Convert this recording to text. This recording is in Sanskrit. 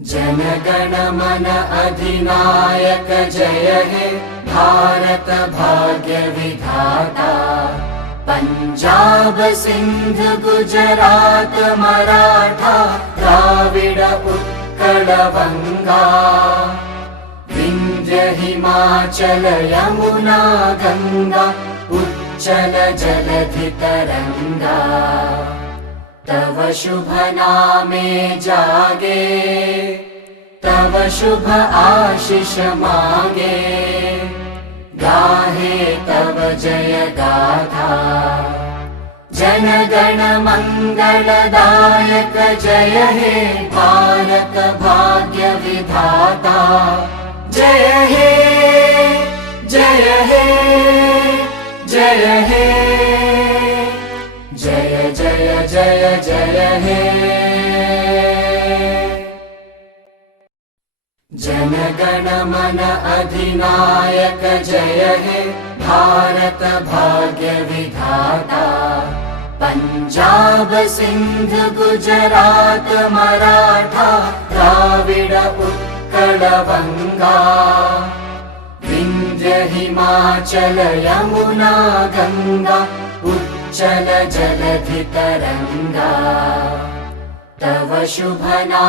जनगण मन अधिनायक जय हे भारत भाग्य विधाता। पंजाब सिंध गुजरात मराठा द्राविड उत्कल बंगा। विंध्य हिमाचल यमुना गंगा उच्चल जलधि तरंगा। तव शुभ नामे जागे तव शुभ आशीष मागे। गाहे तव जय गाथा जनगण मंगलदायक जय हे भारत भाग्य विधाता। जय हे जय हे जय हे जय जय जय जय हे। जनगण मन अधिनायक जय हे भारत भाग्य विधाता। पंजाब सिंध गुजरात मराठा द्राविड उत्कल बंगा। विंध्य हिमाचल यमुना गंगा उच्चल जलधि तरंगा। तव शुभ नाम